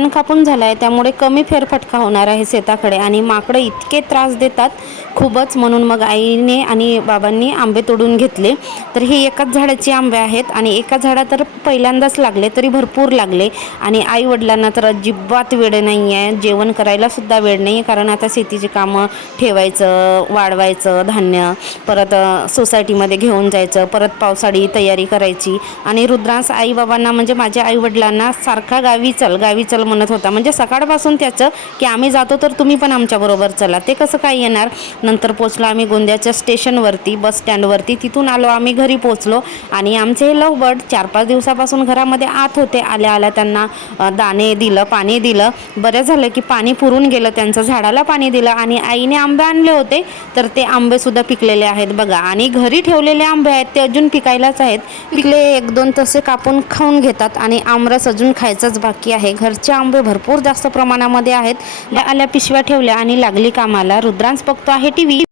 रान कापून झालं आहे, त्यामुळे कमी फेरफटका होणार आहे शेताकडे आणि माकडं इतके त्रास देतात खूपच, म्हणून मग आईने आणि बाबांनी आंबे तोडून घेतले. तर हे एकाच झाडाचे आंबे आहेत आणि एका झाडा तर पहिल्यांदाच लागले तरी भरपूर लागले आणि आई वडिलांना तर अजिबात वेळ नाही आहे, जेवण करायला सुद्धा वेळ नाही, कारण आता शेतीची कामं ठेवायचं, वाढवायचं धान्य, परत सोसायटीमध्ये घेऊन जायचं, परत पावसाळी तयारी करायची. आणि रुद्रांस आईबाबांना म्हणजे माझ्या आईवडिलांना सारखा गावी चल गावी चल म्हणत होता, म्हणजे सकाळपासून त्याचं की आम्ही जातो तर तुम्ही पण आमच्याबरोबर चला. ते कसं काय येणार. नंतर पोचलो आम्ही गोंद्याच्या स्टेशनवरती, बस स्टँडवरती. तिथून आलो आम्ही घरी पोचलो आणि आमचे हे लवबर्ड 4-5 दिवसापासून घरामध्ये आत होते. आल्या आल्या त्यांना दाणे दिलं, पाणी दिलं. बरं झालं की पाणी पुरून गेलं त्यांचं, झाडाला पाणी दिलं आणि आईने आंबे आणले होते तर ते आंबेसुद्धा पिकलेले आहेत बघा. आणि घरी ठेवलेले आंबे आहेत ते अजून पिकायलाच आहेत. पिकले 1-2 तसे कापून खाऊन घेतात आणि आमरस अजून खायचाच बाकी आहे. घरचे आंबे भरपूर जास्त प्रमाणामध्ये आहेत. आल्या पिशव्या ठेवल्या आणि लागली कामाला. रुद्रांस बघतो आहे टीव्ही.